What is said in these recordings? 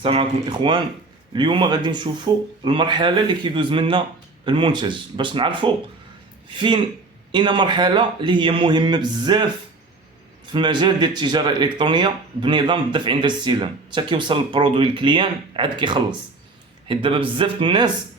السلام عليكم الاخوان. اليوم غادي نشوفوا المرحله اللي كيدوز منها المنتج باش نعرفوا اين مرحله اللي هي مهمه بزاف في المجال ديال التجاره الالكترونيه بنظام الدفع عند الاستلام حتى كيوصل البرودوي للكليان عاد كيخلص. حيت دابا بزاف الناس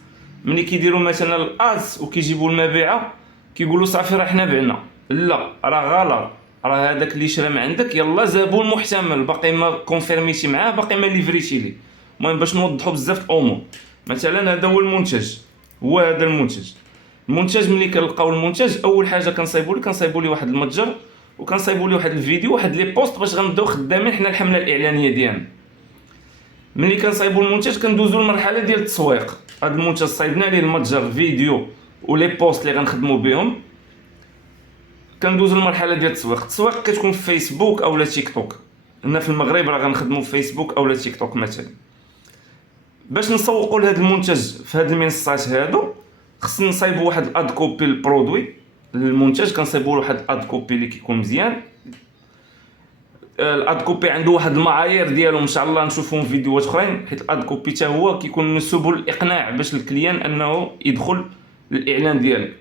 ملي كيديروا مثلا الاس وكيجيبوا المبيعه كيقولوا صافي راه حنا بعنا. لا، راه غلط. راه هذاك اللي شرا من عندك يلا زبون محتمل باقي ما كونفيرميتي معاه، باقي ما ليفريتي ليه. المهم باش نوضحوا بزاف الامور، مثلا هذا هو المنتج، هو هذا المنتج ملي كنلقاو المنتج اول حاجه كنصايبوا لي واحد المتجر وكنصايبوا لي واحد الفيديو واحد لي بوست باش غنبداو خدامين حنا الحمله الاعلانيه ديالنا. ملي كنصايبوا المنتج كندوزوا المرحله ديال التسويق. هذا المنتج صايبنا ليه المتجر فيديو ولي بوست اللي غنخدموا بهم، كندوزوا المرحله ديال التسويق كتكون في فيسبوك اولا تيك توك. هنا في المغرب راه غنخدموا في فيسبوك اولا تيك توك مثلا. باش نسوقوا لهذا المنتج في هذه المنصات هادو خصنا نصايبوا واحد الاد كوبي البرودوي للمنتج، كنصايبوا واحد الاد كوبي اللي كيكون مزيان. الاد كوبي عنده واحد المعايير ديالو ان شاء الله نشوفهم في فيديوهات اخرين، حيت الاد كوبي حتى هو كيكون من سبل الاقناع باش الكليان انه يدخل للاعلان ديالك.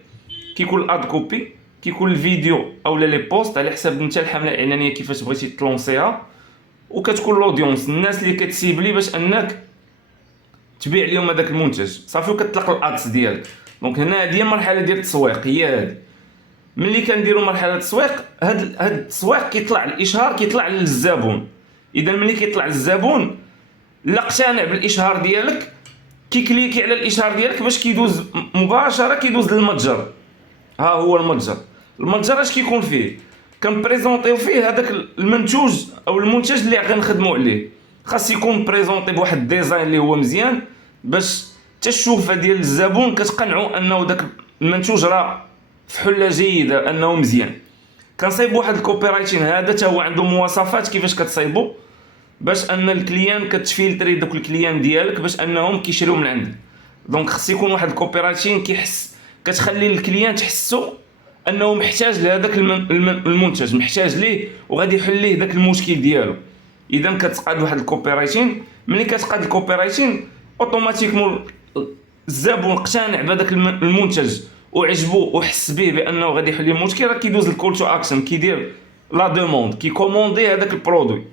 كيكون الاد كوبي، كيكون الفيديو اولا لي بوست على حساب انت الحمله الاعلانيه كيفاش بغيتي تلونسيها، وكتكون الاودينس الناس اللي كتسيبلي باش انك تبيع لهم هذاك المنتج صافي، وكتطلق الادس ديالك. دونك هنا هذه المرحله ديال التسويق. هي هذه ملي كنديروا مرحله التسويق، هاد التسويق كيطلع الاشهار كيطلع للزبون. اذا ملي كيطلع للزبون لا اقتنع بالاشهار ديالك كيكليكي على الاشهار ديالك باش كيدوز مباشره كيدوز للمتجر. ها هو المتجر اش كيكون فيه؟ كنبريزونطيو فيه هذاك المنتوج او المنتج اللي غنخدموا عليه. خاص يكون بريزونطي بواحد الديزاين اللي هو مزيان باش حتى الشوفه ديال الزبون كتقنعوا انه داك المنتوج راه في حله جيده، انه مزيان. كنصايب واحد الكوبي رايتين هذا حتى هو عنده مواصفات كيفاش كتصايبو باش ان الكليان كتفلتري دوك الكليان ديالك باش انهم كيشريو من عندك. دونك خص يكون واحد الكوبي رايتين كيحس كتخلي الكليان تحسو انه محتاج لهذاك المنتج، محتاج ليه وغادي يحل ليه داك المشكل ديالو. اذا كتقاد واحد الكوبي رايتين، ملي كتقاد الكوبي رايتين اوتوماتيكمون الزبون اقتنع بهذاك المنتج وعجبو وحس به بانه غادي يحل المشكل، راه كيدوز الكول تو اكشن، كيدير لا دوموند، كيكوموندي هذاك البرودوي.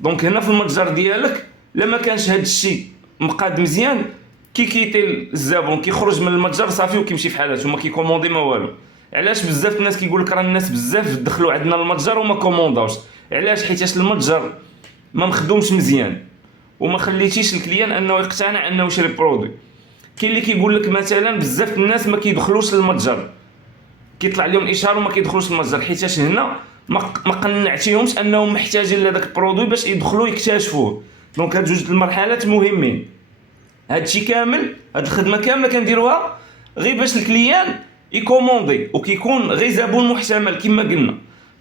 دونك هنا في المتجر ديالك لما كانش هذا الشيء مقاد مزيان كيكيتي الزبون كيخرج من المتجر صافي وكيمشي في حالاته وما كيكوموندي ما والو. علاش بزاف الناس كيقول لك راه الناس بزاف دخلوا عندنا المتجر وما كومونداوش؟ علاش؟ حيت المتجر ما مخدومش مزيان وما خليتيش الكليان انه يقتنع انه يشري برودوي. كاين اللي كيقول لك مثلا بزاف الناس ما كيدخلوش للمتجر، كيطلع لهم اشهار وما كيدخلوش للمتجر حيت هنا ما قنعتيهمش انهم محتاجين لهذاك البرودوي باش يدخلوا يكتشفوه. دونك هاد جوج المرحلات مهمين. هادشي كامل، هاد الخدمه كامله كنديروها غير باش الكليان يكوموندي وكيكون غير زبون محتمل كما قلنا.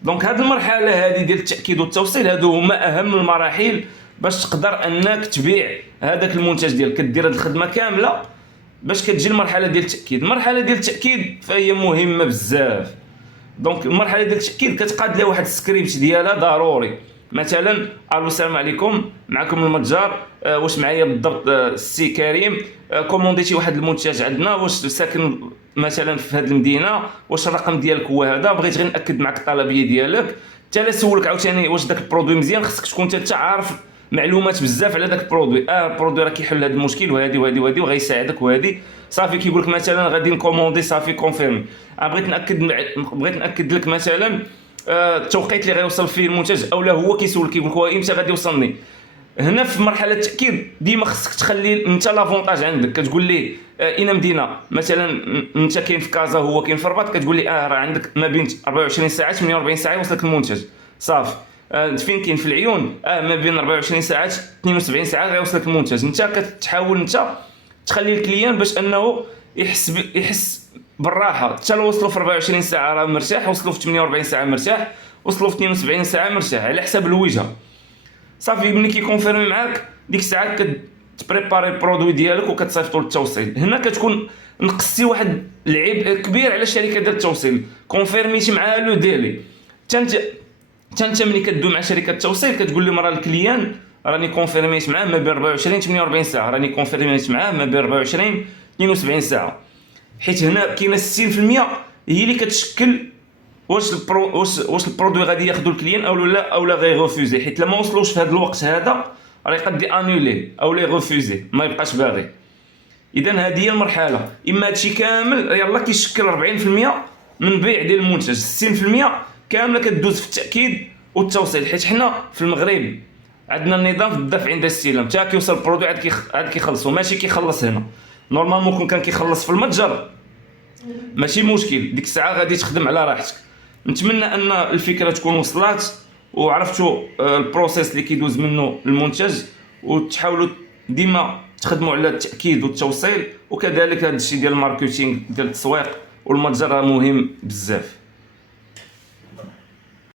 دونك هاد المرحله هذه ديال التاكيد والتوصيل هادو هما اهم المراحل باش تقدر انك تبيع هذاك المنتج ديالك. كدير هاد الخدمه كامله باش كتجي المرحله ديال التاكيد. المرحله ديال التاكيد فهي مهمه بزاف. دونك المرحله ديال التاكيد كتقاد لها واحد السكريبت ديالها ضروري. مثلا الو السلام عليكم، معكم المتجر، واش معايا بالضبط السي كريم، كومونديتي واحد المنتج عندنا، واش ساكن مثلا في هذه المدينه، واش الرقم ديالك هو هذا، بغيت غير ناكد معك الطلبيه ديالك. حتى لا سولك عاوتاني واش داك البرودوي مزيان، خصك تكون انت عارف معلومات بزاف على داك البرودوي. البرودوي راه كيحل هذا المشكل وهذه وهذه وهذه وغيساعدك وهذه صافي. كيقول لك مثلا غادي نكوموندي صافي كونفيرمي. بغيت ناكد لك مثلا التوقيت اللي غيوصل فيه المنتج، اولا هو كيسولك كيقول لك هو امتى غادي يوصلني. هنا في مرحله التاكيد ديما خصك تخلي انت لافونتاج عندك، كتقول ليه اين مدينه مثلا انت كاين في كازا هو كاين في الرباط، كتقول لي راه عندك ما بين 24 ساعه 48 ساعه يوصلك المنتج صافي. فين كاين في العيون ما بين 24 ساعه 72 ساعه غيوصلك المنتج. انت كتحاول انت تخلي الكليان باش انه يحس بالراحه. حتى لو وصلوا في 24 ساعه راه مرتاح، وصلوا في 48 ساعه مرتاح، وصلوا في 72 ساعه مرتاح، على حسب الوجهه صافي. ملي كيكونفيرمي معاك ديك الساعه كتبريباري البرودوي ديالك وكتصيفطوا للتوصيل. هنا كتكون نقصتي واحد العبء كبير على الشركه ديال التوصيل، كونفيرميتي معها لو ديلي. انت ملي كدوي مع شركه التوصيل كتقول لهم راه الكليان راني كونفيرميت معاه ما بين 24 48 ساعه، راني كونفيرميت معاه ما بين 24 72 ساعه، حيت هنا كاينه 60% هي اللي كتشكل واش البرودوي غادي ياخذو الكليان او لا غي ريفوزي، حيت لما وصلوش في هذا الوقت هذا راه يقد انولي او لي ريفوزي ما يبقاش باغي. اذا هذه هي المرحله، اما هادشي كامل يلا كيشكل 40% من بيع ديال المنتج، 60% كامله كدوز في التاكيد والتوصيل، حيت حنا في المغرب عندنا النظام في الدفع عند الاستلام، حتى كيوصل البرودوي عاد كيخلصو، ماشي كيخلص هنا نورمالمون كون كان كيخلص في المتجر ماشي مشكل، ديك الساعه غادي تخدم على راحتك. نتمنى ان الفكره تكون وصلات وعرفتوا البروسيس اللي كيدوز منه المنتج، وتحاولوا ديما تخدموا على التاكيد والتوصيل، وكذلك هذا الشيء ديال الماركتينغ ديال التسويق والمتجر مهم بزاف.